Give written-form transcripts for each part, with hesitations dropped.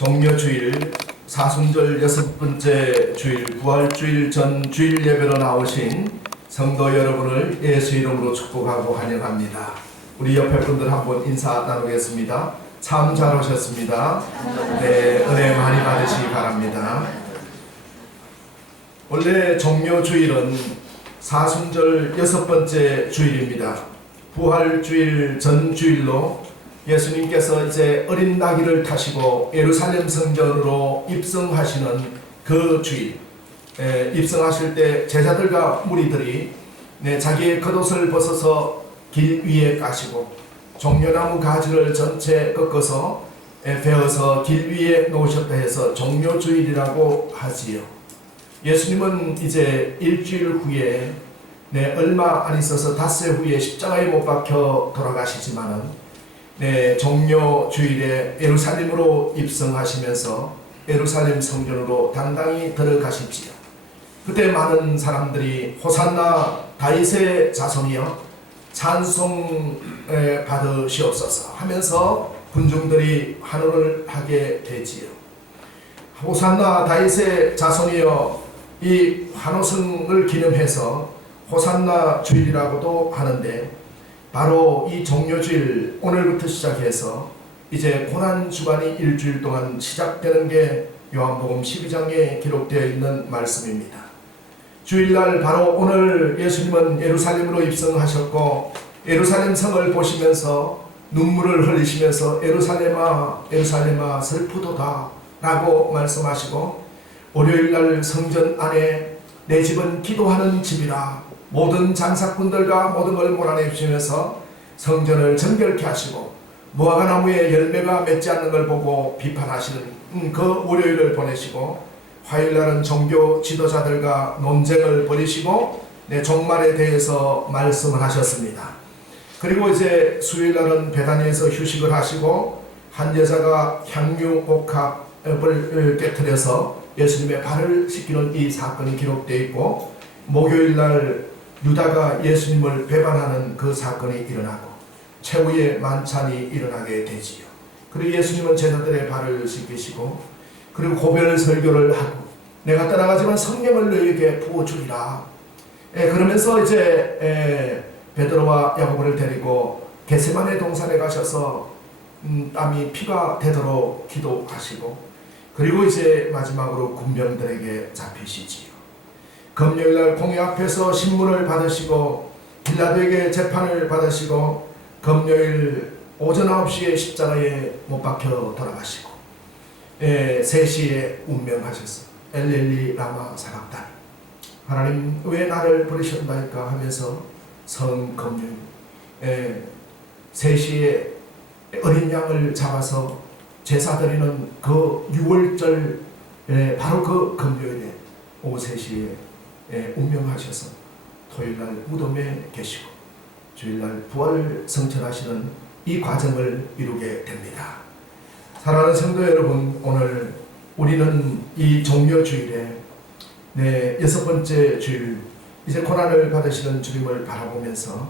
종료주일 사순절 6번째 주일 부활주일 전 주일 예배로 나오신 성도 여러분을 예수 이름으로 축복하고 환영합니다. 우리 옆에 분들 한번 인사 나누겠습니다. 참 잘 오셨습니다. 네, 은혜 많이 받으시기 바랍니다. 원래 종료주일은 사순절 6번째 주일입니다. 부활주일 전 주일로 예수님께서 이제 어린 나귀를 타시고 예루살렘 성전으로 입성하시는 그 주일, 입성하실 때 제자들과 무리들이 자기의 겉옷을 벗어서 길 위에 까시고 종려나무 가지를 전체 꺾어서 베어서 길 위에 놓으셨다 해서 종료주일이라고 하지요. 예수님은 이제 일주일 후에 얼마 안 있어서 닷새 후에 십자가에 못 박혀 돌아가시지만은 종료주일에 예루살렘으로 입성하시면서 예루살렘 성전으로 당당히 들어가십시오. 그때 많은 사람들이 호산나 다윗의 자손이여 찬송 받으시옵소서 하면서 군중들이 환호를 하게 되지요. 호산나 다윗의 자손이여 이 환호성을 기념해서 호산나 주일이라고도 하는데, 바로 이 종료주일 오늘부터 시작해서 이제 고난주간이 일주일 동안 시작되는 게 요한복음 12장에 기록되어 있는 말씀입니다. 주일날 바로 오늘 예수님은 예루살렘으로 입성하셨고 예루살렘 성을 보시면서 눈물을 흘리시면서 예루살렘아 예루살렘아 슬프도다 라고 말씀하시고, 월요일날 성전 안에 내 집은 기도하는 집이라 모든 장사꾼들과 모든 걸 몰아내시면서 성전을 정결케 하시고 무화과나무에 열매가 맺지 않는 걸 보고 비판하시는 그 월요일을 보내시고, 화요일날은 종교 지도자들과 논쟁을 벌이시고 종말에 대해서 말씀을 하셨습니다. 그리고 이제 수요일날은 베다니에서 휴식을 하시고 한 여자가 향유 옥합을 깨뜨려서 예수님의 발을 씻기는 이 사건이 기록되어 있고, 목요일날 유다가 예수님을 배반하는 그 사건이 일어나고 최후의 만찬이 일어나게 되지요. 그리고 예수님은 제자들의 발을 씻기시고 그리고 고별 설교를 하고 내가 떠나가지만 성령을 너희에게 부어주리라. 그러면서 이제 베드로와 야고보를 데리고 겟세마네 동산에 가셔서 땀이 피가 되도록 기도하시고, 그리고 이제 마지막으로 군병들에게 잡히시지요. 금요일날 공회 앞에서 신문을 받으시고 빌라도에게 재판을 받으시고 금요일 오전 9시에 십자가에 못 박혀 돌아가시고 3시에 운명하셨어. 엘렐리 라마 사박다니, 하나님 왜 나를 버리셨나이까 하면서 성금요일 3시에 어린 양을 잡아서 제사 드리는 그 6월절 바로 그 금요일에 오후 3시에 운명하셔서 토요일날 무덤에 계시고 주일날 부활을 성천하시는 이 과정을 이루게 됩니다. 사랑하는 성도 여러분, 오늘 우리는 이 종료주일에 6번째 주일, 이제 고난을 받으시는 주님을 바라보면서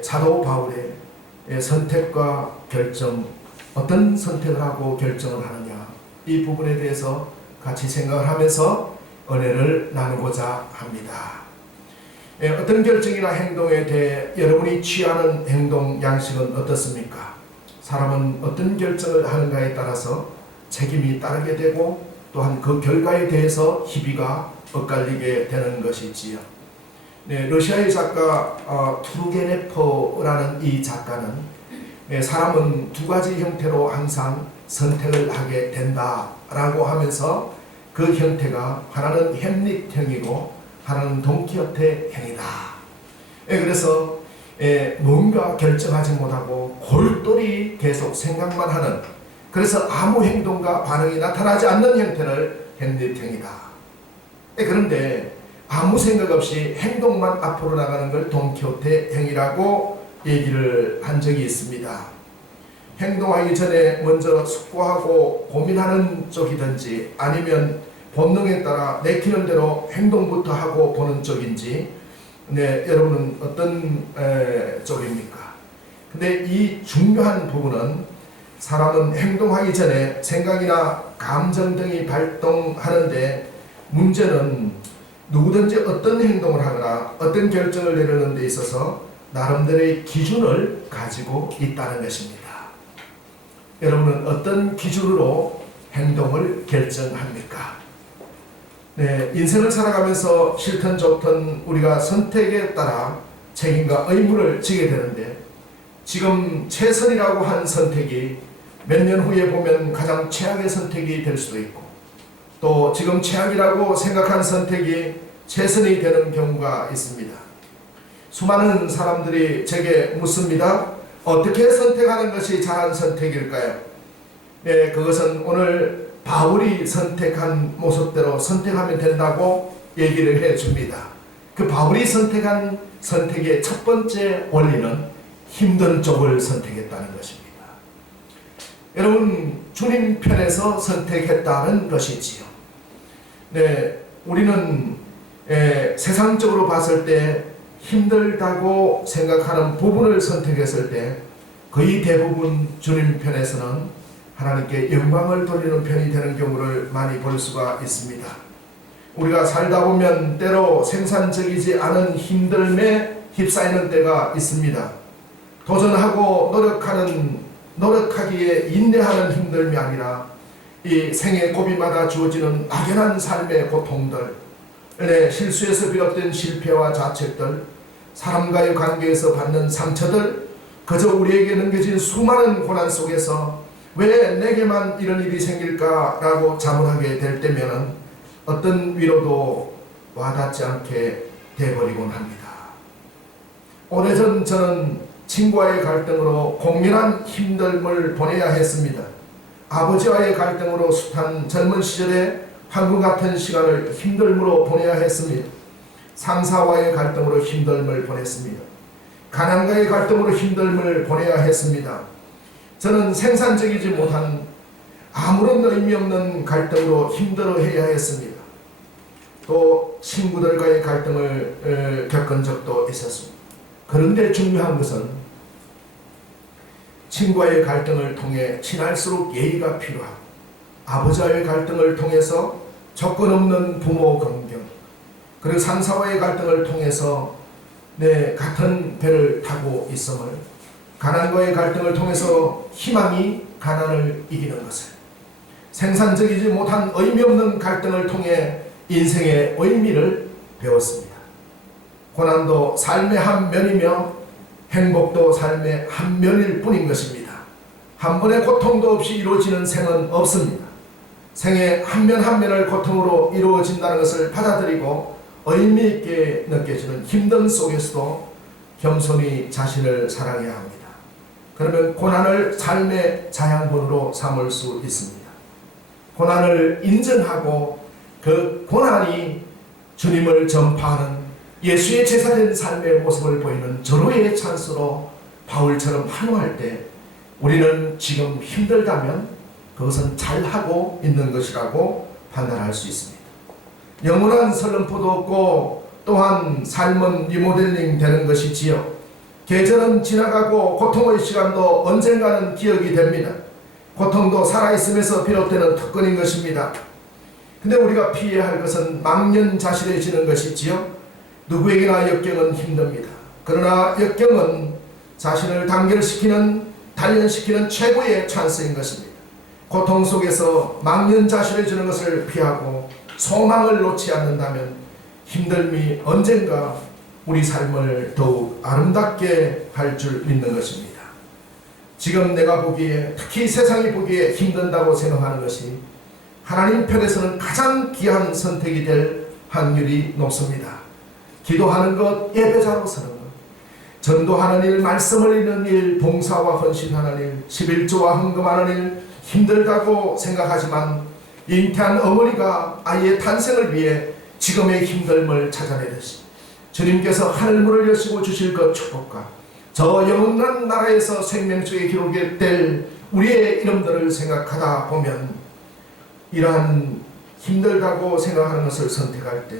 사도 바울의 선택과 결정, 어떤 선택을 하고 결정을 하느냐, 이 부분에 대해서 같이 생각을 하면서 은혜를 나누고자 합니다. 어떤 결정이나 행동에 대해 여러분이 취하는 행동 양식은 어떻습니까? 사람은 어떤 결정을 하는가에 따라서 책임이 따르게 되고 또한 그 결과에 대해서 희비가 엇갈리게 되는 것이지요. 러시아의 작가 투르게네프라는 이 작가는 사람은 두 가지 형태로 항상 선택을 하게 된다라고 하면서 그 형태가 하나는 햄릿형이고 하나는 돈키호테형이다. 그래서 뭔가 결정하지 못하고 골똘히 계속 생각만 하는, 그래서 아무 행동과 반응이 나타나지 않는 형태를 햄릿형이다. 그런데 아무 생각 없이 행동만 앞으로 나가는 걸 돈키호테형이라고 얘기를 한 적이 있습니다. 행동하기 전에 먼저 숙고하고 고민하는 쪽이든지 아니면 본능에 따라 내키는 대로 행동부터 하고 보는 쪽인지, 여러분은 어떤 쪽입니까? 근데 이 중요한 부분은 사람은 행동하기 전에 생각이나 감정 등이 발동하는데, 문제는 누구든지 어떤 행동을 하거나 어떤 결정을 내리는 데 있어서 나름대로의 기준을 가지고 있다는 것입니다. 여러분은 어떤 기준으로 행동을 결정합니까? 네, 인생을 살아가면서 싫든 좋든 우리가 선택에 따라 책임과 의무를 지게 되는데, 지금 최선이라고 한 선택이 몇 년 후에 보면 가장 최악의 선택이 될 수도 있고, 또 지금 최악이라고 생각한 선택이 최선이 되는 경우가 있습니다. 수많은 사람들이 제게 묻습니다. 어떻게 선택하는 것이 잘한 선택일까요? 네, 그것은 오늘 바울이 선택한 모습대로 선택하면 된다고 얘기를 해줍니다. 그 바울이 선택한 선택의 첫 번째 원리는 힘든 쪽을 선택했다는 것입니다. 여러분, 주님 편에서 선택했다는 것이지요. 네, 우리는 세상적으로 봤을 때 힘들다고 생각하는 부분을 선택했을 때 거의 대부분 주님 편에서는 하나님께 영광을 돌리는 편이 되는 경우를 많이 볼 수가 있습니다. 우리가 살다 보면 때로 생산적이지 않은 힘듦에 휩싸이는 때가 있습니다. 도전하고 노력하기에 인내하는 힘듦이 아니라 이 생의 고비마다 주어지는 막연한 삶의 고통들, 실수에서 비롯된 실패와 자책들, 사람과의 관계에서 받는 상처들, 그저 우리에게 넘겨진 수많은 고난 속에서 왜 내게만 이런 일이 생길까라고 자문하게 될 때면은 어떤 위로도 와닿지 않게 돼버리곤 합니다. 오래전 저는 친구와의 갈등으로 공연한 힘듦을 보내야 했습니다. 아버지와의 갈등으로 숱한 젊은 시절에 황금 같은 시간을 힘듦으로 보내야 했습니다. 상사와의 갈등으로 힘듦을 보냈습니다. 가난과의 갈등으로 힘듦을 보내야 했습니다. 저는 생산적이지 못한 아무런 의미 없는 갈등으로 힘들어해야 했습니다. 또 친구들과의 갈등을 겪은 적도 있었습니다. 그런데 중요한 것은 친구와의 갈등을 통해 친할수록 예의가 필요하고, 아버지와의 갈등을 통해서 조건 없는 부모 긍정, 그리고 상사와의 갈등을 통해서 같은 배를 타고 있음을, 가난과의 갈등을 통해서 희망이 가난을 이기는 것을, 생산적이지 못한 의미 없는 갈등을 통해 인생의 의미를 배웠습니다. 고난도 삶의 한 면이며 행복도 삶의 한 면일 뿐인 것입니다. 한 번의 고통도 없이 이루어지는 생은 없습니다. 생의 한 면 한 면을 고통으로 이루어진다는 것을 받아들이고 의미 있게 느껴지는 힘든 속에서도 겸손히 자신을 사랑해야 합니다. 그러면 고난을 삶의 자양분으로 삼을 수 있습니다. 고난을 인정하고 그 고난이 주님을 전파하는 예수의 제사된 삶의 모습을 보이는 절호의 찬스로 바울처럼 환호할 때 우리는 지금 힘들다면 그것은 잘하고 있는 것이라고 판단할 수 있습니다. 영원한 설렘포도 없고 또한 삶은 리모델링 되는 것이지요. 계절은 지나가고 고통의 시간도 언젠가는 기억이 됩니다. 고통도 살아있음에서 비롯되는 특권인 것입니다. 근데 우리가 피해야 할 것은 망연자실해지는 것이지요. 누구에게나 역경은 힘듭니다. 그러나 역경은 자신을 단련시키는 최고의 찬스인 것입니다. 고통 속에서 망연자실해지는 것을 피하고 소망을 놓지 않는다면 힘듦이 언젠가 우리 삶을 더욱 아름답게 할 줄 믿는 것입니다. 지금 내가 보기에, 특히 세상이 보기에 힘든다고 생각하는 것이 하나님 편에서는 가장 귀한 선택이 될 확률이 높습니다. 기도하는 것, 예배자로 서는 것, 전도하는 일, 말씀을 읽는 일, 봉사와 헌신하는 일, 11조와 헌금하는 일, 힘들다고 생각하지만 잉태한 어머니가 아이의 탄생을 위해 지금의 힘듦을 찾아내듯이 주님께서 하늘문을 여시고 주실 것 축복과 저 영원한 나라에서 생명책에 기록이 될 우리의 이름들을 생각하다 보면 이러한 힘들다고 생각하는 것을 선택할 때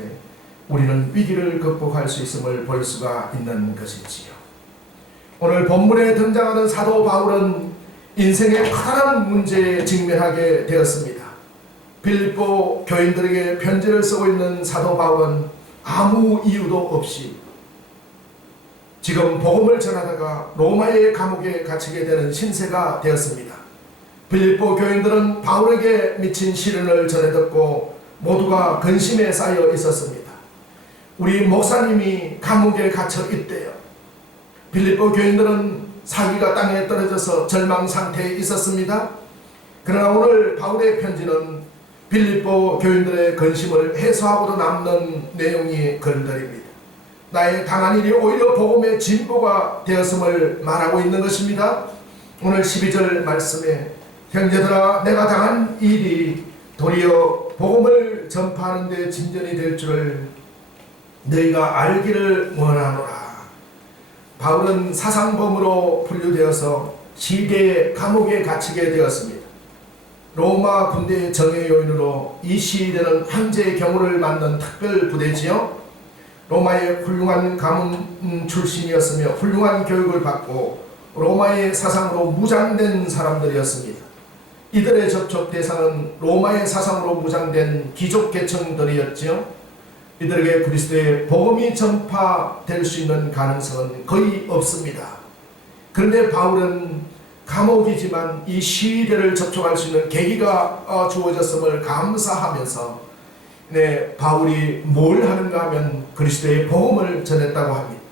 우리는 위기를 극복할 수 있음을 볼 수가 있는 것이지요. 오늘 본문에 등장하는 사도 바울은 인생의 커다란 문제에 직면하게 되었습니다. 빌립보 교인들에게 편지를 쓰고 있는 사도 바울은 아무 이유도 없이 지금 복음을 전하다가 로마의 감옥에 갇히게 되는 신세가 되었습니다. 빌립보 교인들은 바울에게 미친 시련을 전해 듣고 모두가 근심에 쌓여 있었습니다. 우리 목사님이 감옥에 갇혀 있대요. 빌립보 교인들은 사기가 땅에 떨어져서 절망 상태에 있었습니다. 그러나 오늘 바울의 편지는 빌립보 교인들의 근심을 해소하고도 남는 내용의 글들입니다. 나의 당한 일이 오히려 복음의 진보가 되었음을 말하고 있는 것입니다. 오늘 12절 말씀에 형제들아 내가 당한 일이 도리어 복음을 전파하는 데 진전이 될 줄을 너희가 알기를 원하노라. 바울은 사상범으로 분류되어서 시대의 감옥에 갇히게 되었습니다. 로마 군대의 정예 요인으로 이 시대는 황제의 경우를 맡는 특별 부대지요. 로마의 훌륭한 가문 출신이었으며 훌륭한 교육을 받고 로마의 사상으로 무장된 사람들이었습니다. 이들의 접촉 대상은 로마의 사상으로 무장된 귀족 계층들이었지요. 이들에게 그리스도의 복음이 전파될 수 있는 가능성은 거의 없습니다. 그런데 바울은 감옥이지만 이 시대를 접촉할 수 있는 계기가 주어졌음을 감사하면서 바울이 뭘 하는가 하면 그리스도의 복음을 전했다고 합니다.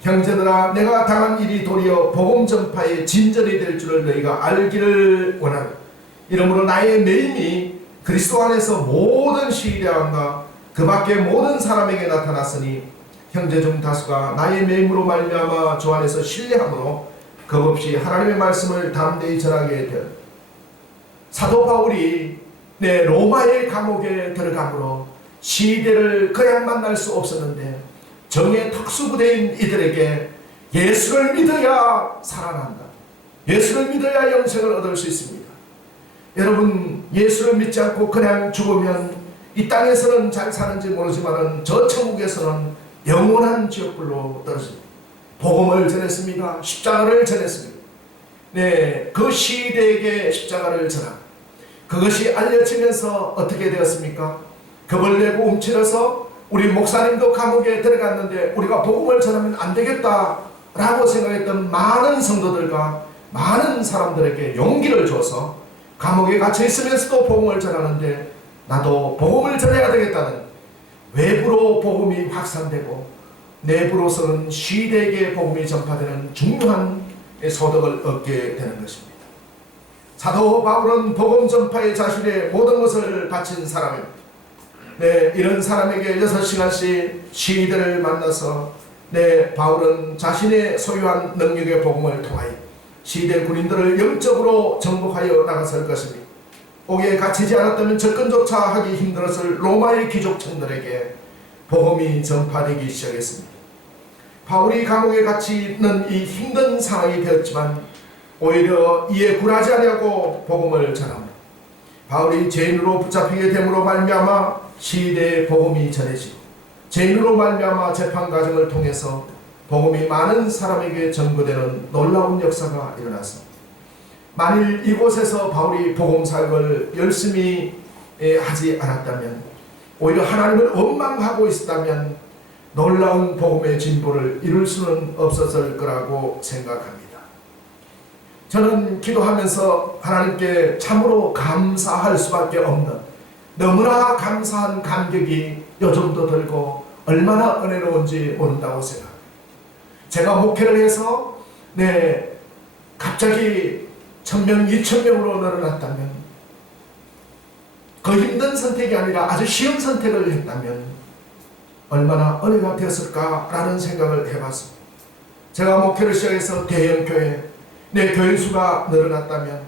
형제들아 내가 당한 일이 도리어 복음 전파의 진전이 될 줄을 너희가 알기를 원하노라. 이러므로 나의 매임이 그리스도 안에서 모든 시대왕과 그 밖에 모든 사람에게 나타났으니 형제 중 다수가 나의 매임으로 말미암아 주 안에서 신뢰함으로 겁없이 하나님의 말씀을 담대히 전하게 되었다. 사도 바울이 로마의 감옥에 들어감으로 시대를 그냥 만날 수 없었는데 정의 특수부대인 이들에게 예수를 믿어야 살아난다. 예수를 믿어야 영생을 얻을 수 있습니다. 여러분 예수를 믿지 않고 그냥 죽으면 이 땅에서는 잘 사는지 모르지만 저 천국에서는 영원한 지옥불로 떨어집니다. 복음을 전했습니다. 십자가를 전했습니다. 그 시대에게 십자가를 전하 그것이 알려지면서 어떻게 되었습니까? 겁을 내고 움츠려서 우리 목사님도 감옥에 들어갔는데 우리가 복음을 전하면 안 되겠다라고 생각했던 많은 성도들과 많은 사람들에게 용기를 줘서 감옥에 갇혀 있으면서도 복음을 전하는데 나도 복음을 전해야 되겠다는 외부로 복음이 확산되고 내부로서는 시대에게 복음이 전파되는 중요한 소득을 얻게 되는 것입니다. 사도 바울은 복음 전파에 자신의 모든 것을 바친 사람입니다. 이런 사람에게 6시간씩 시인들을 만나서 바울은 자신의 소유한 능력의 복음을 통하여 시대 군인들을 영적으로 정복하여 나갔을 것입니다. 옥에 갇히지 않았다면 접근조차 하기 힘들었을 로마의 귀족층들에게 복음이 전파되기 시작했습니다. 바울이 감옥에 갇히는 이 힘든 상황이 되었지만 오히려 이에 굴하지 아니하고 복음을 전합니다. 바울이 죄인으로 붙잡히게 됨으로 말미암아 시대의 복음이 전해지고 죄인으로 말미암아 재판 과정을 통해서 복음이 많은 사람에게 전거되는 놀라운 역사가 일어났습니다. 만일 이곳에서 바울이 복음 사역을 열심히 하지 않았다면 오히려 하나님을 원망하고 있었다면 놀라운 복음의 진보를 이룰 수는 없었을 거라고 생각합니다. 저는 기도하면서 하나님께 참으로 감사할 수밖에 없는 너무나 감사한 감격이 요즘도 들고 얼마나 은혜로운지 모른다고 생각합니다. 제가 목회를 해서 갑자기 1000명, 2000명으로 늘어났다면 그 힘든 선택이 아니라 아주 쉬운 선택을 했다면 얼마나 은혜가 되었을까라는 생각을 해봤습니다. 제가 목회를 시작해서 대형교회, 내 교인 수가 늘어났다면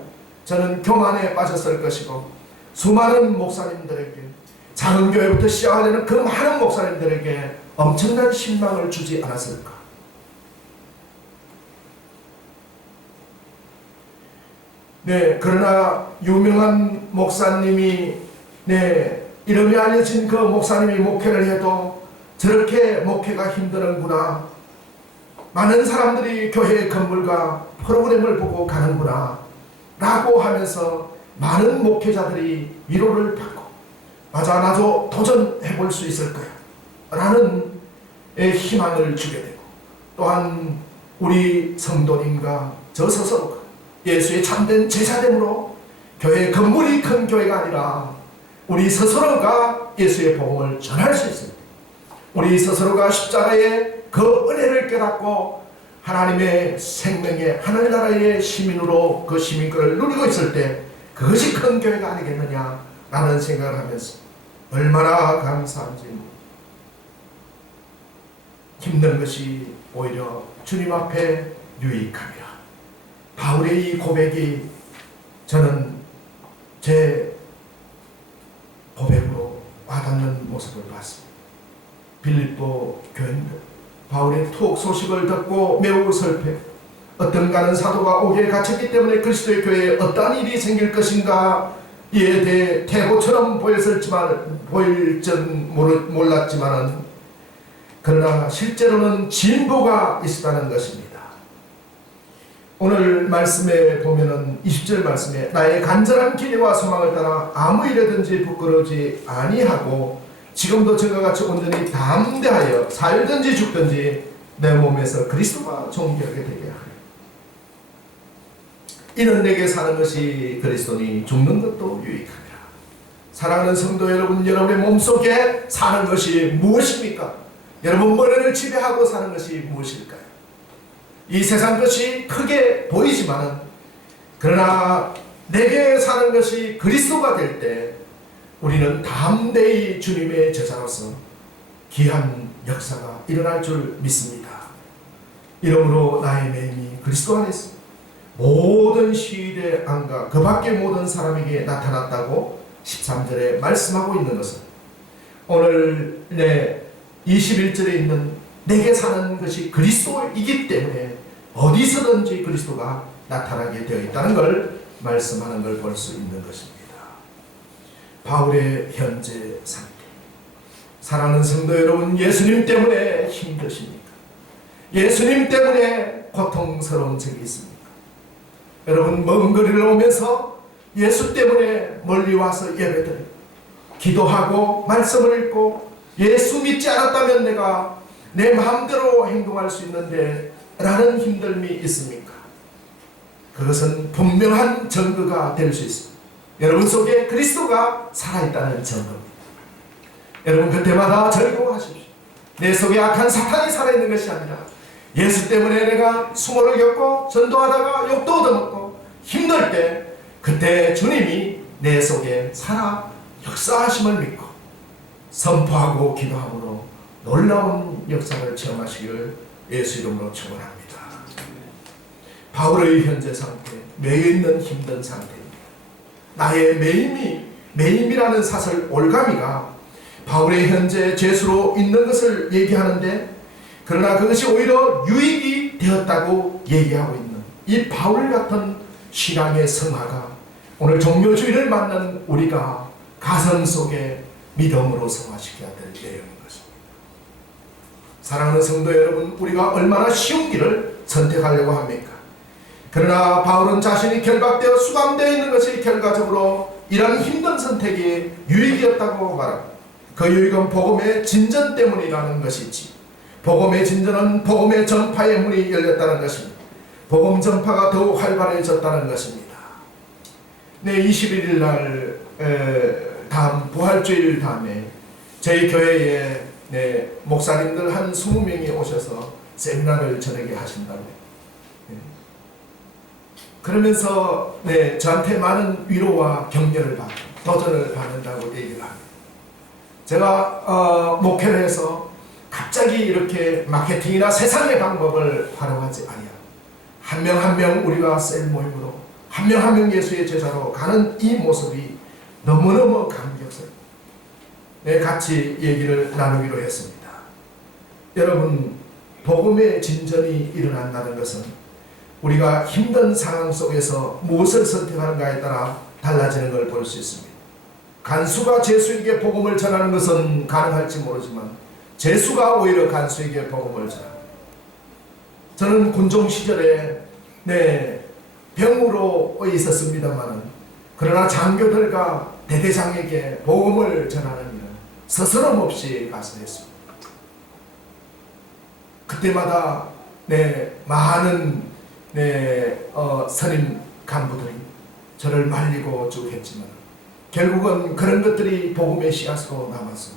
저는 교만에 빠졌을 것이고 수많은 목사님들에게 작은 교회부터 시작하려는 그 많은 목사님들에게 엄청난 신망을 주지 않았을까. 그러나 유명한 목사님이 이름이 알려진 그 목사님이 목회를 해도 저렇게 목회가 힘드는구나. 많은 사람들이 교회의 건물과 프로그램을 보고 가는구나. 라고 하면서 많은 목회자들이 위로를 받고, 맞아, 나도 도전해 볼 수 있을 거야 라는 희망을 주게 되고, 또한 우리 성도님과 저 스스로가 예수의 참된 제자됨으로 교회 건물이 큰 교회가 아니라 우리 스스로가 예수의 복음을 전할 수 있습니다. 우리 스스로가 십자가의 그 은혜를 깨닫고 하나님의 생명의 하늘나라의 시민으로 그 시민권을 누리고 있을 때 그것이 큰 교회가 아니겠느냐라는 생각을 하면서 얼마나 감사한지. 힘든 것이 오히려 주님 앞에 유익함이라. 바울의 이 고백이 저는 제 고백으로 와닿는 모습을 봤습니다. 빌립보 교인들, 바울의 투옥 소식을 듣고 매우 슬퍼, 어떤가는 사도가 옥에 갇혔기 때문에 그리스도의 교회에 어떠한 일이 생길 것인가 이에 대해 태고처럼 보일 줄 몰랐지만은, 그러나 실제로는 진보가 있었다는 것입니다. 오늘 말씀에 보면은 20절 말씀에 나의 간절한 기대와 소망을 따라 아무 일에든지 부끄러우지 아니하고 지금도 저와 같이 온전히 담대하여 살든지 죽든지 내 몸에서 그리스도가 존귀하게 되게 하여 이는 내게 사는 것이 그리스도니 죽는 것도 유익하니라. 사랑하는 성도 여러분, 여러분의 몸속에 사는 것이 무엇입니까? 여러분 머리를 지배하고 사는 것이 무엇일까요? 이 세상 것이 크게 보이지만은, 그러나 내게 사는 것이 그리스도가 될 때 우리는 담대히 주님의 제자로서 귀한 역사가 일어날 줄 믿습니다. 이러므로 나의 매임이 그리스도 안에서 모든 시일의 안과 그 밖의 모든 사람에게 나타났다고 13절에 말씀하고 있는 것은, 오늘 21절에 있는 내게 사는 것이 그리스도이기 때문에 어디서든지 그리스도가 나타나게 되어 있다는 걸 말씀하는 걸 볼 수 있는 것입니다. 바울의 현재 상태. 사랑하는 성도 여러분, 예수님 때문에 힘드십니까? 예수님 때문에 고통스러운 적이 있습니까? 여러분 먼 거리를 오면서 예수 때문에 멀리 와서 예배드리고 기도하고 말씀을 읽고 예수 믿지 않았다면 내가 내 마음대로 행동할 수 있는데 라는 힘듦이 있습니까? 그것은 분명한 증거가 될 수 있습니다. 여러분 속에 그리스도가 살아있다는 증거입니다. 여러분 그때마다 즐거워하십시오. 내 속에 악한 사탄이 살아있는 것이 아니라 예수 때문에 내가 수모를 겪고 전도하다가 욕도 얻어먹고 힘들 때 그때 주님이 내 속에 살아 역사하심을 믿고 선포하고 기도함으로 놀라운 역사를 체험하시기를 예수 이름으로 축원합니다. 바울의 현재 상태, 매여 있는 힘든 상태입니다. 나의 매임이라는 사설 올가미가 바울의 현재 죄수로 있는 것을 얘기하는데, 그러나 그것이 오히려 유익이 되었다고 얘기하고 있는 이 바울 같은 신앙의 성화가 오늘 종료주의를 만난 우리가 가슴 속에 믿음으로 성화시켜야 될 내용인 것입니다. 사랑하는 성도 여러분, 우리가 얼마나 쉬운 길을 선택하려고 합니까? 그러나 바울은 자신이 결박되어 수감되어 있는 것이 결과적으로 이런 힘든 선택이 유익이었다고 말합니다. 그 유익은 복음의 진전 때문이라는 것이지, 복음의 진전은 복음의 전파의 문이 열렸다는 것입니다. 복음 전파가 더욱 활발해졌다는 것입니다. 21일 날 다음 부활주일 다음에 저희 교회에 목사님들 한 20명이 오셔서 세미나를 저녁에 하신다고요. 그러면서 저한테 많은 위로와 격려를 받고 도전을 받는다고 얘기를 합니다. 제가 목회를 해서 갑자기 이렇게 마케팅이나 세상의 방법을 활용하지 아니하고 한 명 한 명 우리가 셀 모임으로 한 명 한 명 예수의 제자로 가는 이 모습이 너무너무 감격스럽습니다. 같이 얘기를 나누기로 했습니다. 여러분, 복음의 진전이 일어난다는 것은 우리가 힘든 상황 속에서 무엇을 선택하는가에 따라 달라지는 걸 볼 수 있습니다. 간수가 제수에게 복음을 전하는 것은 가능할지 모르지만 제수가 오히려 간수에게 복음을 전합니다. 저는 군종 시절에 병으로 있었습니다마는, 그러나 장교들과 대대장에게 복음을 전하는 일을 스스럼 없이 가서 했습니다. 그때마다 많은 선임 간부들이 저를 말리고 쭉 했지만, 결국은 그런 것들이 복음의 씨앗으로 남아서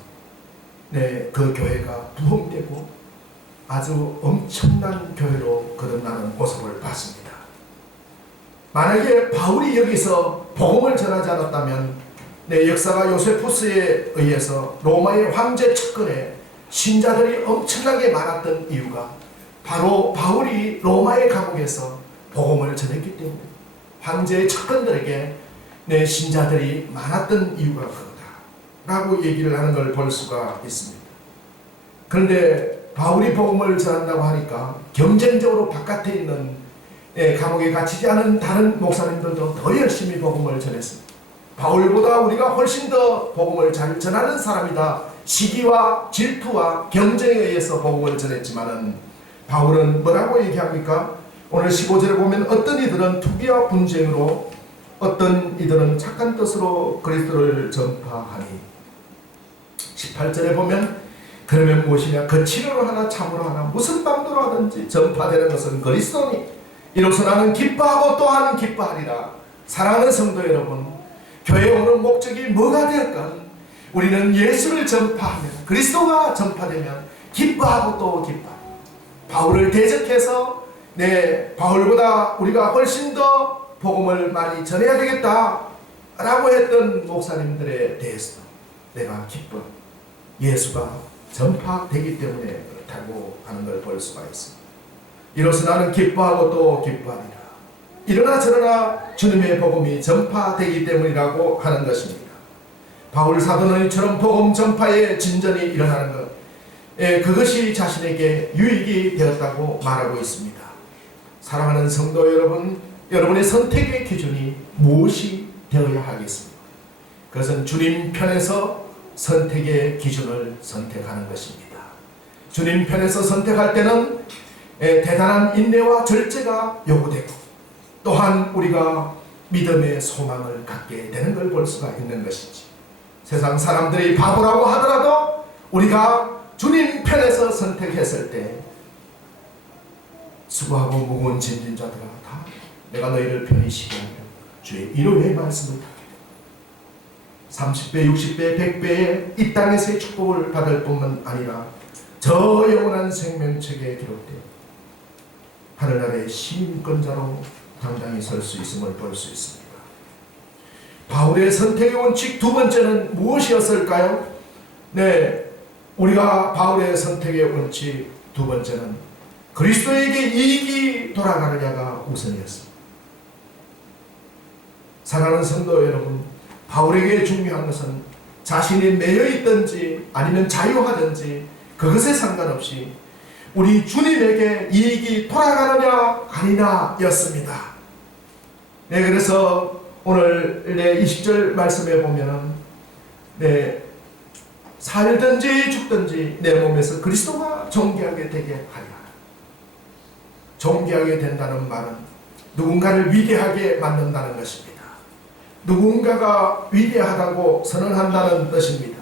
그 교회가 부흥되고 아주 엄청난 교회로 거듭나는 모습을 봤습니다. 만약에 바울이 여기서 복음을 전하지 않았다면 역사가 요세푸스에 의해서 로마의 황제 측근에 신자들이 엄청나게 많았던 이유가 바로 바울이 로마의 감옥에서 복음을 전했기 때문에 황제의 측근들에게 신자들이 많았던 이유가 그거다라고 얘기를 하는 걸 볼 수가 있습니다. 그런데 바울이 복음을 전한다고 하니까 경쟁적으로 바깥에 있는 감옥에 갇히지 않은 다른 목사님들도 더 열심히 복음을 전했습니다. 바울보다 우리가 훨씬 더 복음을 잘 전하는 사람이다, 시기와 질투와 경쟁에 의해서 복음을 전했지만은 바울은 뭐라고 얘기합니까? 오늘 15절에 보면 어떤 이들은 투기와 분쟁으로, 어떤 이들은 착한 뜻으로 그리스도를 전파하니, 18절에 보면 그러면 무엇이냐? 거칠어로 하나 참으로 하나 무슨 방도로 하든지 전파되는 것은 그리스도니 이로써 나는 기뻐하고 또한 기뻐하리라. 사랑하는 성도 여러분, 교회에 오는 목적이 뭐가 되었건 우리는 예수를 전파하면, 그리스도가 전파되면 기뻐하고 또 기뻐합니다. 바울을 대적해서 바울보다 우리가 훨씬 더 복음을 많이 전해야 되겠다 라고 했던 목사님들에 대해서도 내가 기뻐, 예수가 전파되기 때문에 그렇다고 하는 걸 볼 수가 있습니다. 이로써 나는 기뻐하고 또 기뻐하리라. 이러나 저러나 주님의 복음이 전파되기 때문이라고 하는 것입니다. 바울 사도는 이처럼 복음 전파의 진전이 일어나는 것, 그것이 자신에게 유익이 되었다고 말하고 있습니다. 사랑하는 성도 여러분, 여러분의 선택의 기준이 무엇이 되어야 하겠습니까? 그것은 주님 편에서 선택의 기준을 선택하는 것입니다. 주님 편에서 선택할 때는 대단한 인내와 절제가 요구되고, 또한 우리가 믿음의 소망을 갖게 되는 걸 볼 수가 있는 것이지, 세상 사람들이 바보라고 하더라도 우리가 주님 편에서 선택했을 때 수고하고 무거운 짐진 자들아 다 내가 너희를 편히 쉬게 하며 주의 위로의 말씀을 하게 되고, 30배, 60배, 100배의 이 땅에서의 축복을 받을 뿐만 아니라 저 영원한 생명책에 기록되어 하늘나라의 시민권자로 당당히 설 수 있음을 볼 수 있습니다. 바울의 선택의 원칙 두 번째는 무엇이었을까요? 우리가 바울의 선택의 원칙 두 번째는 그리스도에게 이익이 돌아가느냐가 우선이었습니다. 사랑하는 성도 여러분, 바울에게 중요한 것은 자신이 매여 있든지 아니면 자유하든지 그것에 상관없이 우리 주님에게 이익이 돌아가느냐 아니냐 였습니다. 그래서 오늘 20절 말씀에 보면은 살든지 죽든지 내 몸에서 그리스도가 존귀하게 되게 하리라. 존귀하게 된다는 말은 누군가를 위대하게 만든다는 것입니다. 누군가가 위대하다고 선언한다는 뜻입니다.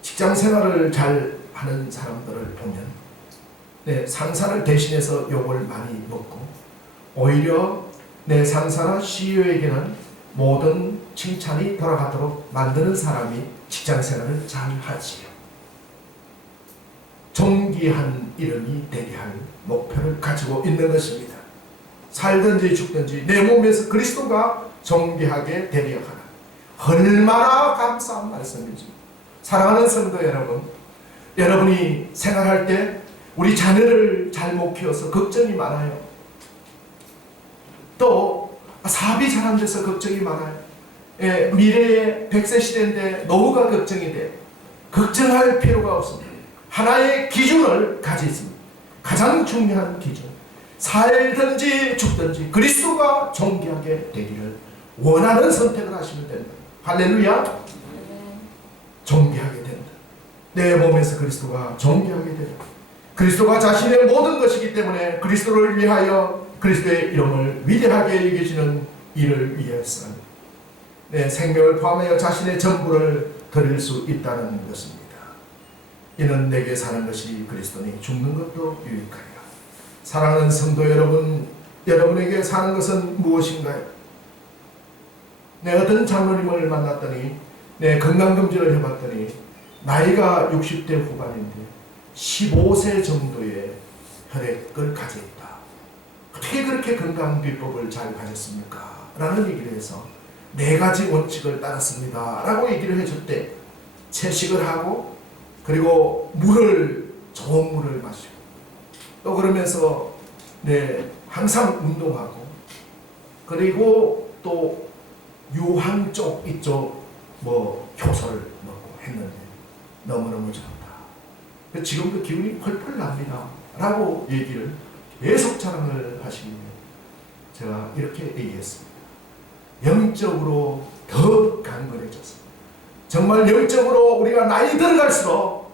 직장 생활을 잘 하는 사람들을 보면 상사를 대신해서 욕을 많이 먹고, 오히려 내 상사나 CEO에게는 모든 칭찬이 돌아가도록 만드는 사람이 직장 생활을 잘 하지요. 존귀한 이름이 되게 할 목표를 가지고 있는 것입니다. 살든지 죽든지 내 몸에서 그리스도가 존귀하게 되려 하나, 얼마나 감사한 말씀이죠. 사랑하는 성도 여러분, 여러분이 생활할 때 우리 자녀를 잘 못 키워서 걱정이 많아요. 또 사업이 잘 안 돼서 걱정이 많아요. 미래의 100세 시대인데 노후가 걱정이 돼요. 걱정할 필요가 없습니다. 하나의 기준을 가지고 있습니다. 가장 중요한 기준, 살든지 죽든지 그리스도가 존귀하게 되기를 원하는 선택을 하시면 됩니다. 할렐루야. 존귀하게 된다. 내 몸에서 그리스도가 존귀하게 된다. 그리스도가 자신의 모든 것이기 때문에 그리스도를 위하여 그리스도의 이름을 위대하게 여기시는 이를 위해서 내 생명을 포함하여 자신의 전부를 드릴 수 있다는 것입니다. 이는 내게 사는 것이 그리스도니 죽는 것도 유익하리라. 사랑하는 성도 여러분, 여러분에게 사는 것은 무엇인가요? 내 어떤 장로님을 만났더니 내 건강검진을 해봤더니 나이가 60대 후반인데 15세 정도의 혈액을 가져 있다. 어떻게 그렇게 건강 비법을 잘 가졌습니까? 라는 얘기를 해서 4가지 원칙을 따랐습니다 라고 얘기를 해줄 때 채식을 하고 그리고 좋은 물을 마시고 또 그러면서 항상 운동하고 그리고 또 유황 쪽 이쪽 효소를 넣고 했는데 너무너무 좋다. 지금도 기운이 펄펄 납니다 라고 얘기를 계속 자랑을 하시길래 제가 이렇게 얘기했습니다. 영적으로 더 강건해졌습니다. 정말 영적으로 우리가 나이 들어갈수록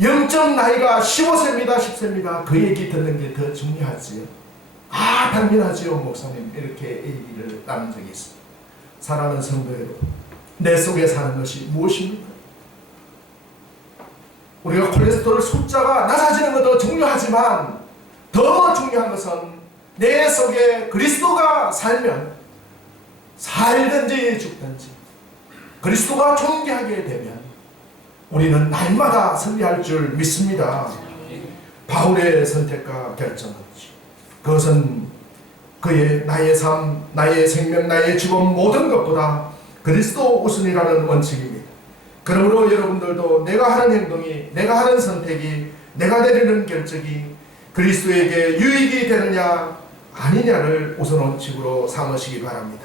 영적 나이가 15세입니다 10세입니다 그 얘기 듣는 게 더 중요하지요. 당연하지요 목사님, 이렇게 얘기를 나눈 적이 있습니다. 사랑하는 성도 여러분, 내 속에 사는 것이 무엇입니까? 우리가 콜레스테롤 숫자가 낮아지는 것도 중요하지만 더 중요한 것은 내 속에 그리스도가 살면 살든지 죽든지 그리스도가 존귀하게 되면 우리는 날마다 승리할 줄 믿습니다. 바울의 선택과 결정이지. 그것은 그의 나의 삶, 나의 생명, 나의 죽음 모든 것보다 그리스도 우선이라는 원칙입니다. 그러므로 여러분들도 내가 하는 행동이, 내가 하는 선택이, 내가 내리는 결정이 그리스도에게 유익이 되느냐 아니냐를 우선 원칙으로 삼으시기 바랍니다.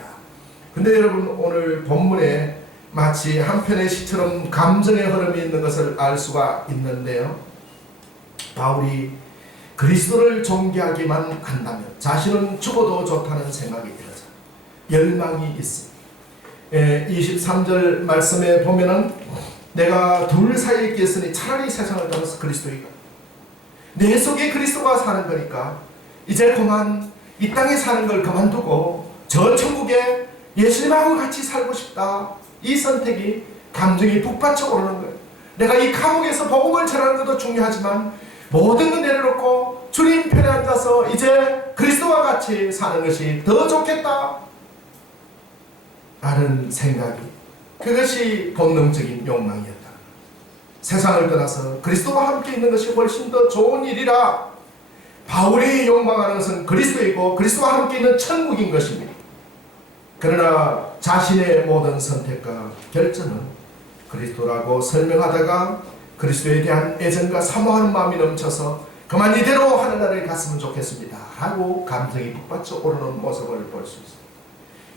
근데 여러분, 오늘 본문에 마치 한편의 시처럼 감정의 흐름이 있는 것을 알 수가 있는데요. 바울이 그리스도를 존귀하기만 한다면 자신은 죽어도 좋다는 생각이 들어서 열망이 있습니다. 23절 말씀에 보면은 내가 둘 사이에 있겠으니 차라리 세상을 떠나서 그리스도이가 내 속에 그리스도가 사는 거니까 이제 그만 이 땅에 사는 걸 그만두고 저 천국에 예수님하고 같이 살고 싶다. 이 선택이 감정이 북받쳐 오르는 거예요. 내가 이 감옥에서 복음을 전하는 것도 중요하지만 모든 걸 내려놓고 주님 편에 앉아서 이제 그리스도와 같이 사는 것이 더 좋겠다 라는 생각이, 그것이 본능적인 욕망이었다. 세상을 떠나서 그리스도와 함께 있는 것이 훨씬 더 좋은 일이라 바울이 욕망하는 것은 그리스도이고 그리스도와 함께 있는 천국인 것입니다. 그러나 자신의 모든 선택과 결정은 그리스도라고 설명하다가 그리스도에 대한 애정과 사모하는 마음이 넘쳐서 그만 이대로 하늘나라에 갔으면 좋겠습니다 하고 감정이 북받쳐 오르는 모습을 볼 수 있습니다.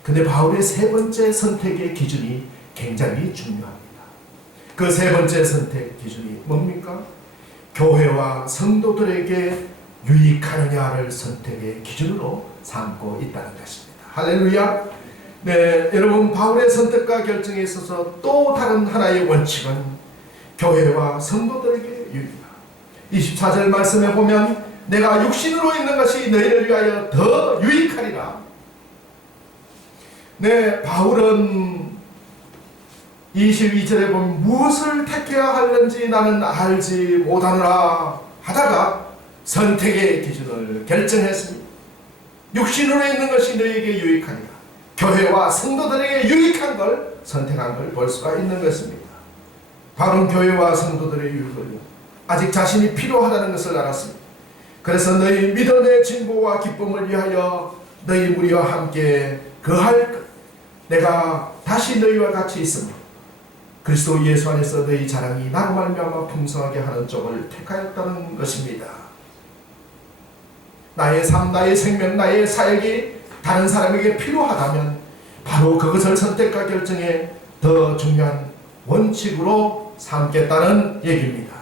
근데 바울의 세 번째 선택의 기준이 굉장히 중요합니다. 그 세 번째 선택 기준이 뭡니까? 교회와 성도들에게 유익하느냐를 선택의 기준으로 삼고 있다는 것입니다. 할렐루야. 네, 여러분, 바울의 선택과 결정에 있어서 또 다른 하나의 원칙은 교회와 성도들에게 유익이다. 24절 말씀에 보면 내가 육신으로 있는 것이 너희를 위하여 더 유익하리라. 네, 바울은 22절에 보면 무엇을 택해야 하는지 나는 알지 못하노라 하다가 선택의 기준을 결정했습니다. 육신으로 있는 것이 너희에게 유익하니라. 교회와 성도들에게 유익한 걸 선택한 걸 볼 수가 있는 것입니다. 바로 교회와 성도들의 유익을 아직 자신이 필요하다는 것을 알았습니다. 그래서 너희 믿음의 진보와 기쁨을 위하여 너희 무리와 함께 거할 것, 내가 다시 너희와 같이 있으며 그리스도 예수 안에서 너희 자랑이 나로 말미암아 풍성하게 하는 쪽을 택하였다는 것입니다. 나의 삶, 나의 생명, 나의 사역이 다른 사람에게 필요하다면 바로 그것을 선택과 결정에 더 중요한 원칙으로 삼겠다는 얘기입니다.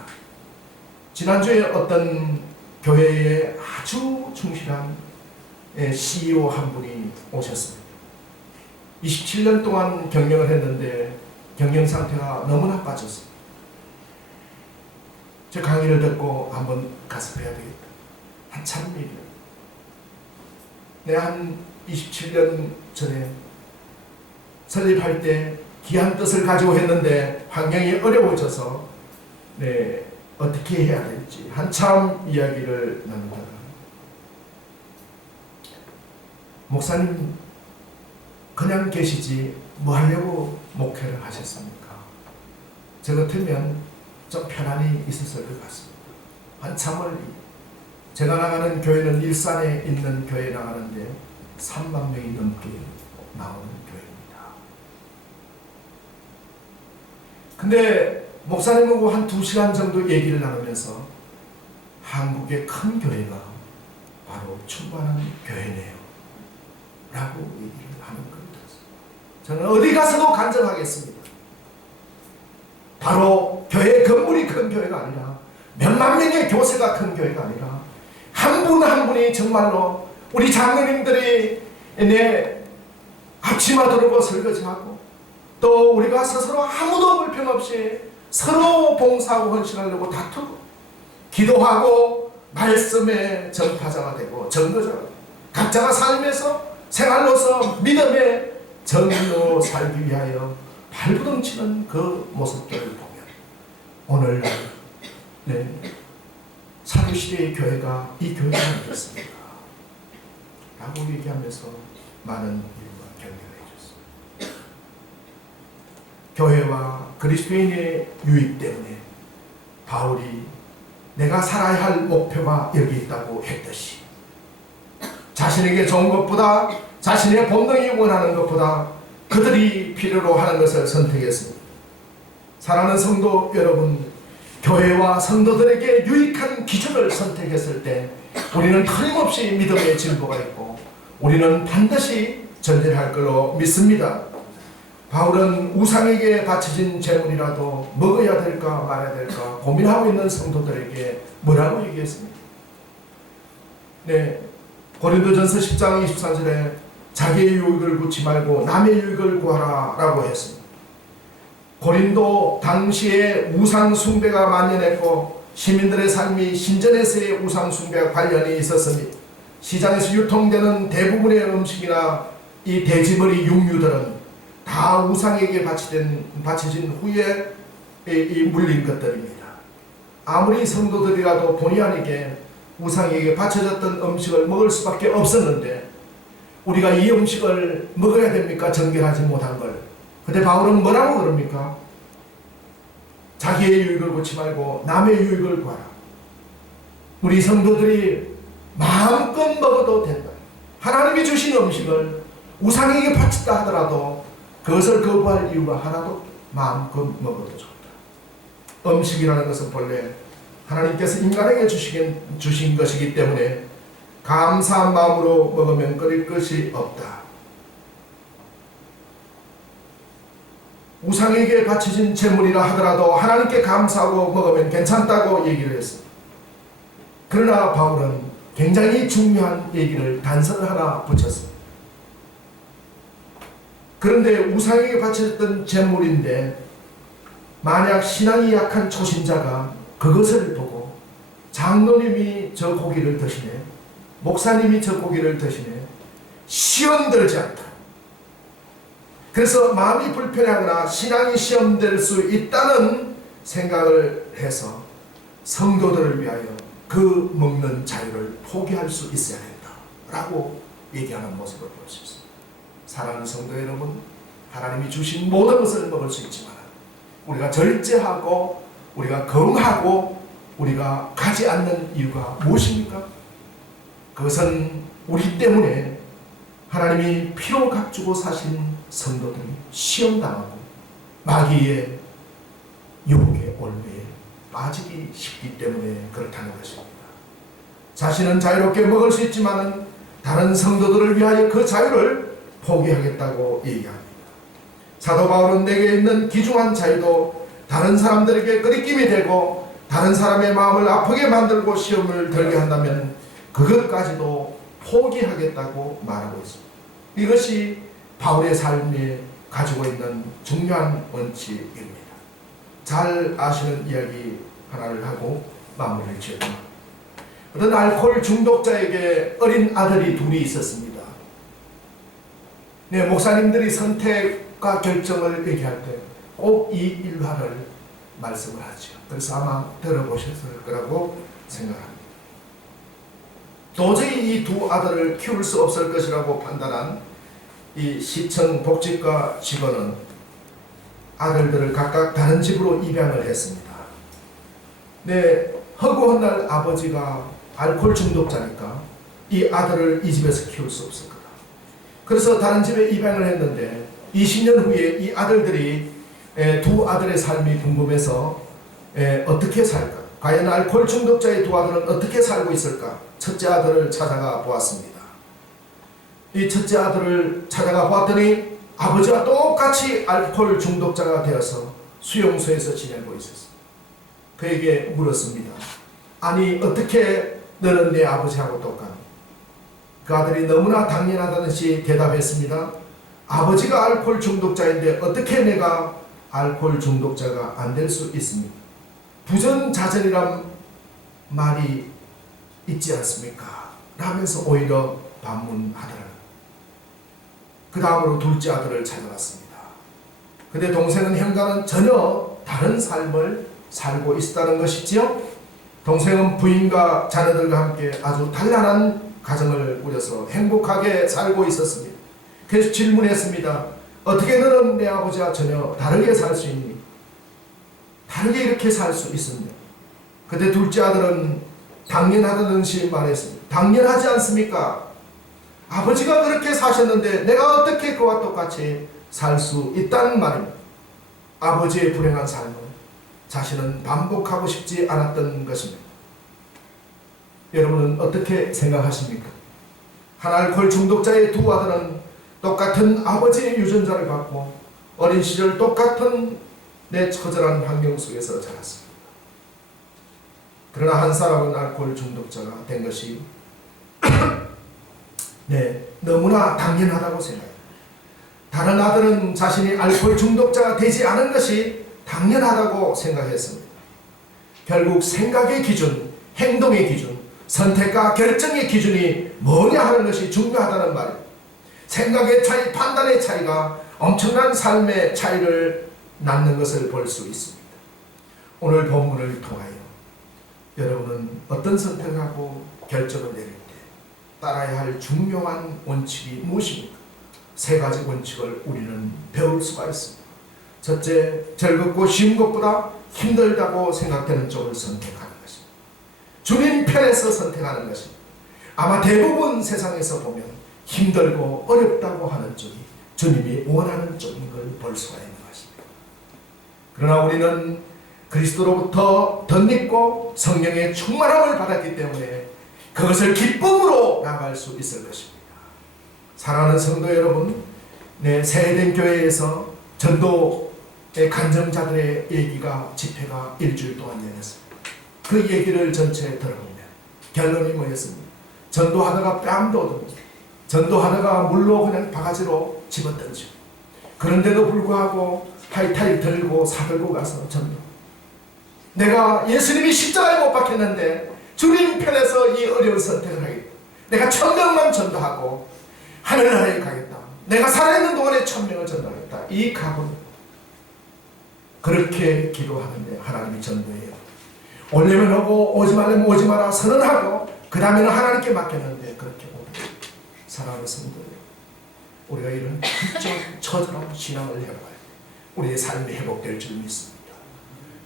지난주에 어떤 교회에 아주 충실한 CEO 한 분이 오셨습니다. 27년 동안 경영을 했는데 경영 상태가 너무 나빠졌습니다. 제 강의를 듣고 한번 가서 뵈야 되겠다. 한참 얘기를. 한 27년 전에 설립할 때 귀한 뜻을 가지고 했는데 환경이 어려워져서 어떻게 해야 될지 한참 이야기를 나누다가 목사님 그냥 계시지 뭐 하려고 목회를 하셨습니까? 저 같으면 좀 편안히 있었을 것 같습니다. 한참 멀리 제가 나가는 교회는 일산에 있는 교회에 나가는데 3만 명이 넘게 나오는 교회입니다. 근데 목사님하고 한 2시간 정도 얘기를 나누면서 한국의 큰 교회가 바로 충만한 교회네요 라고 얘기를 하는 걸 들었어요. 저는 어디 가서도 간증하겠습니다. 바로 교회 건물이 큰 교회가 아니라 몇만 명의 교세가 큰 교회가 아니라 한 분 한 분이 정말로 우리 장로님들이 앞치마 두르고 설거지하고 또 우리가 스스로 아무도 불평 없이 서로 봉사하고 헌신하려고 다투고 기도하고 말씀의 전파자가 되고 전도자가 되고 각자가 삶에서 생활로서 믿음의 정의로 살기 위하여 발부둥치는 그 모습들을 보면 오늘날 사교시대의 교회가 이 교회가 아니겠습니까? 라고 얘기하면서 많은 일과 경계를 해줬습니다. 교회와 그리스도인의 유익 때문에 바울이 내가 살아야 할 목표가 여기 있다고 했듯이 자신에게 좋은 것보다 자신의 본능이 원하는 것보다 그들이 필요로 하는 것을 선택했습니다. 사랑하는 성도 여러분, 교회와 성도들에게 유익한 기준을 선택했을 때 우리는 틀림없이 믿음의 진보가 있고 우리는 반드시 전진할 걸로 믿습니다. 바울은 우상에게 바쳐진 재물이라도 먹어야 될까 말아야 될까 고민하고 있는 성도들에게 뭐라고 얘기했습니까? 고린도전서 10장 24절에 자기의 유익을 구치 말고 남의 유익을 구하라 라고 했습니다. 고린도 당시에 우상 숭배가 만연했고 시민들의 삶이 신전에서의 우상 숭배와 관련이 있었으니 시장에서 유통되는 대부분의 음식이나 이 돼지머리 육류들은 다 우상에게 바쳐진 후에 물린 것들입니다. 아무리 성도들이라도 본의 아니게 우상에게 바쳐졌던 음식을 먹을 수밖에 없었는데 우리가 이 음식을 먹어야 됩니까? 정결하지 못한 걸. 근데 바울은 뭐라고 그럽니까? 자기의 유익을 구치 말고 남의 유익을 구하라. 우리 성도들이 마음껏 먹어도 된다. 하나님이 주신 음식을 우상에게 바쳤다 하더라도 그것을 거부할 이유가 하나도 마음껏 먹어도 좋다. 음식이라는 것은 본래 하나님께서 인간에게 주신 것이기 때문에 감사한 마음으로 먹으면 끓일 것이 없다. 우상에게 바쳐진 재물이라 하더라도 하나님께 감사하고 먹으면 괜찮다고 얘기를 했습니다. 그러나 바울은 굉장히 중요한 얘기를 단서를 하나 붙였습니다. 그런데 우상에게 바쳐졌던 재물인데 만약 신앙이 약한 초신자가 그것을 보고 장로님이 저 고기를 드시네, 목사님이 저 고기를 드시네, 시험들지 않다. 그래서 마음이 불편하거나 신앙이 시험될 수 있다는 생각을 해서 성도들을 위하여 그 먹는 자유를 포기할 수 있어야 된다 라고 얘기하는 모습을 볼 수 있습니다. 사랑하는 성도 여러분, 하나님이 주신 모든 것을 먹을 수 있지만 우리가 절제하고 우리가 거룩하고 우리가 가지 않는 이유가 무엇입니까? 그것은 우리 때문에 하나님이 피로 값주고 사신 성도들이 시험당하고 마귀의 유혹의 올무에 빠지기 쉽기 때문에 그렇다는 것입니다. 자신은 자유롭게 먹을 수 있지만 다른 성도들을 위하여 그 자유를 포기하겠다고 얘기합니다. 사도 바울은 내게 있는 귀중한 자유도 다른 사람들에게 끄리낌이 되고 다른 사람의 마음을 아프게 만들고 시험을 들게 한다면 그것까지도 포기하겠다고 말하고 있습니다. 이것이 바울의 삶에 가지고 있는 중요한 원칙입니다. 잘 아시는 이야기 하나를 하고 마무리를 지었습니다. 어떤 알코올 중독자에게 어린 아들이 둘이 있었습니다. 네, 목사님들이 선택과 결정을 얘기할 때 꼭 이 일화를 말씀을 하죠. 그래서 아마 들어보셨을 거라고 생각합니다. 도저히 이 두 아들을 키울 수 없을 것이라고 판단한 이 시청 복지과 직원은 아들들을 각각 다른 집으로 입양을 했습니다. 네, 허구한 날 아버지가 알코올 중독자니까 이 아들을 이 집에서 키울 수 없을 거다. 그래서 다른 집에 입양을 했는데 20년 후에 이 아들들이 두 아들의 삶이 궁금해서 어떻게 살까? 과연 알코올 중독자의 두 아들은 어떻게 살고 있을까? 첫째 아들을 찾아가 보았습니다. 이 첫째 아들을 찾아가 보았더니 아버지와 똑같이 알코올 중독자가 되어서 수용소에서 지내고 있었습니다. 그에게 물었습니다. 아니 어떻게 너는 내 아버지하고 똑같니? 그 아들이 너무나 당연하다는 듯이 대답했습니다. 아버지가 알코올 중독자인데 어떻게 내가 알코올 중독자가 안 될 수 있습니까? 부전자전이란 말이 있지 않습니까? 라면서 오히려 반문하더라고요. 그 다음으로 둘째 아들을 찾아갔습니다. 근데 동생은 형과는 전혀 다른 삶을 살고 있었다는 것이지요. 동생은 부인과 자녀들과 함께 아주 단란한 가정을 꾸려서 행복하게 살고 있었습니다. 그래서 질문했습니다. 어떻게 너는 내 아버지와 전혀 다르게 살 수 있니? 다르게 이렇게 살 수 있습니다. 그때 둘째 아들은 당연하다는 듯이 말했습니다. 당연하지 않습니까? 아버지가 그렇게 사셨는데 내가 어떻게 그와 똑같이 살 수 있다는 말입니다. 아버지의 불행한 삶을 자신은 반복하고 싶지 않았던 것입니다. 여러분은 어떻게 생각하십니까? 한 알코올 중독자의 두 아들은 똑같은 아버지의 유전자를 갖고 어린 시절 똑같은 내 처절한 환경 속에서 자랐습니다. 그러나 한 사람은 알코올 중독자가 된 것이 너무나 당연하다고 생각합니다. 다른 아들은 자신이 알코올 중독자가 되지 않은 것이 당연하다고 생각했습니다. 결국 생각의 기준, 행동의 기준, 선택과 결정의 기준이 뭐냐 하는 것이 중요하다는 말입니다. 생각의 차이, 판단의 차이가 엄청난 삶의 차이를 낳는 것을 볼 수 있습니다. 오늘 본문을 통하여 여러분은 어떤 선택을 하고 결정을 내릴 때 따라야 할 중요한 원칙이 무엇입니까? 세 가지 원칙을 우리는 배울 수가 있습니다. 첫째, 즐겁고 쉬운 것보다 힘들다고 생각되는 쪽을 선택하는 것입니다. 주님 편에서 선택하는 것입니다. 아마 대부분 세상에서 보면 힘들고 어렵다고 하는 쪽이 주님이 원하는 쪽인 걸 볼 수가 있는 것입니다. 그러나 우리는 그리스도로부터 덧입고 성령의 충만함을 받았기 때문에 그것을 기쁨으로 나갈 수 있을 것입니다. 사랑하는 성도 여러분, 세해된 교회에서 전도의 간증자들의 얘기가 집회가 일주일 동안 열렸습니다. 그 얘기를 전체 들어보면 결론이 뭐였습니까? 전도하다가 뺨도 얻습니다. 전도하다가 물로 그냥 바가지로 집어던지고, 그런데도 불구하고 하이타이 들고 사들고 가서 전도. 내가 예수님이 십자가에 못 박혔는데 주님 편에서 이 어려운 선택을 하겠다. 내가 1000명만 전도하고 하늘나라에 가겠다. 내가 살아있는 동안에 1000명을 전도하겠다. 이 각오는 그렇게 기도하는데 하나님이 전도해요. 오려면 오고 오지 말려면 오지 마라 선언하고 그 다음에는 하나님께 맡겼는데 그렇게 오다. 사랑하는 성도들, 우리가 이런 처절한 신앙을 해봐야 돼. 우리의 삶이 회복될 줄 믿습니다.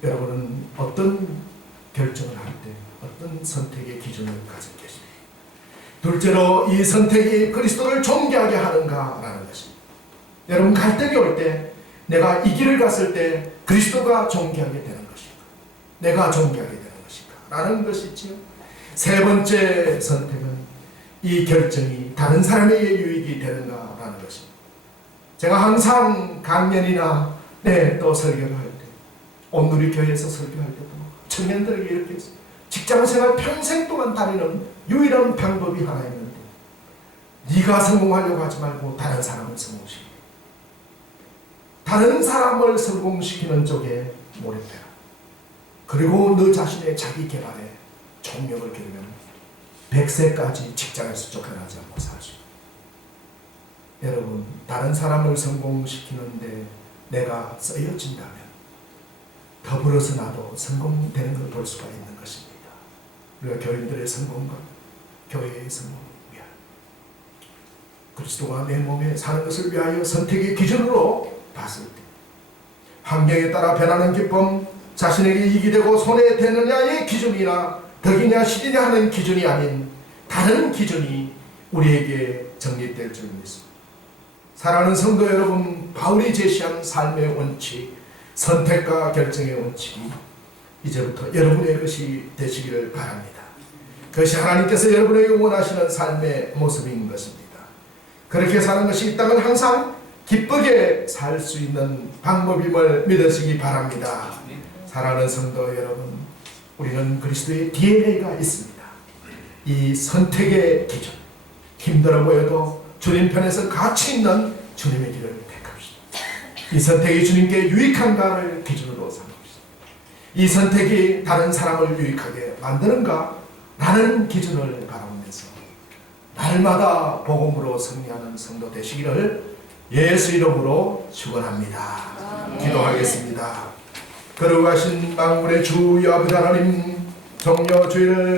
여러분은 어떤 결정을 할 때 어떤 선택의 기준을 가지고 계십니까? 둘째로 이 선택이 그리스도를 존귀하게 하는가라는 것입니다. 여러분 갈등이 올 때 내가 이 길을 갔을 때 그리스도가 존귀하게 되는 것인가? 내가 존귀하게 되는 것인가? 라는 것이지요. 세 번째 선택은 이 결정이 다른 사람에게 유익이 되는가라는 것입니다. 제가 항상 강연이나 또 설교를 할 때, 온누리 교회에서 설교할 때도 청년들에게 이렇게 했어요. 직장생활 평생 동안 다니는 유일한 방법이 하나 있는데 네가 성공하려고 하지 말고 다른 사람을 성공시켜. 다른 사람을 성공시키는 쪽에 몰입해라. 그리고 너 자신의 자기 개발에 총력을 기르면 100세까지 직장에서 쫓겨나지 않고 살 수 있다. 여러분, 다른 사람을 성공시키는데 내가 쓰여진다면 더불어서 나도 성공되는 걸 볼 수가 있는 것입니다. 우리가 교인들의 성공과 교회의 성공을 위하여, 그리스도가 내 몸에 사는 것을 위하여 선택의 기준으로 봤을 때 환경에 따라 변하는 기쁨, 자신에게 이익이 되고 손에 되느냐의 기준이나 덕이냐 실이냐 하는 기준이 아닌 다른 기준이 우리에게 정립될 줄 믿습니다. 사랑하는 성도 여러분, 바울이 제시한 삶의 원칙, 선택과 결정의 원칙이 이제부터 여러분의 것이 되시기를 바랍니다. 그것이 하나님께서 여러분에게 원하시는 삶의 모습인 것입니다. 그렇게 사는 것이 이 땅은 항상 기쁘게 살 수 있는 방법임을 믿으시기 바랍니다. 사랑하는 성도 여러분, 우리는 그리스도의 DNA가 있습니다. 이 선택의 기준, 힘들어 보여도 주님 편에서 가치 있는 주님의 길을 택합시다. 이 선택이 주님께 유익한가를 기준으로 삼읍시다. 이 선택이 다른 사람을 유익하게 만드는가 라는 기준을 바라보면서 날마다 복음으로 승리하는 성도 되시기를 예수 이름으로 축원합니다. 기도하겠습니다. 거룩하신 만군의 주 아버지 하나님, 정녕 주일을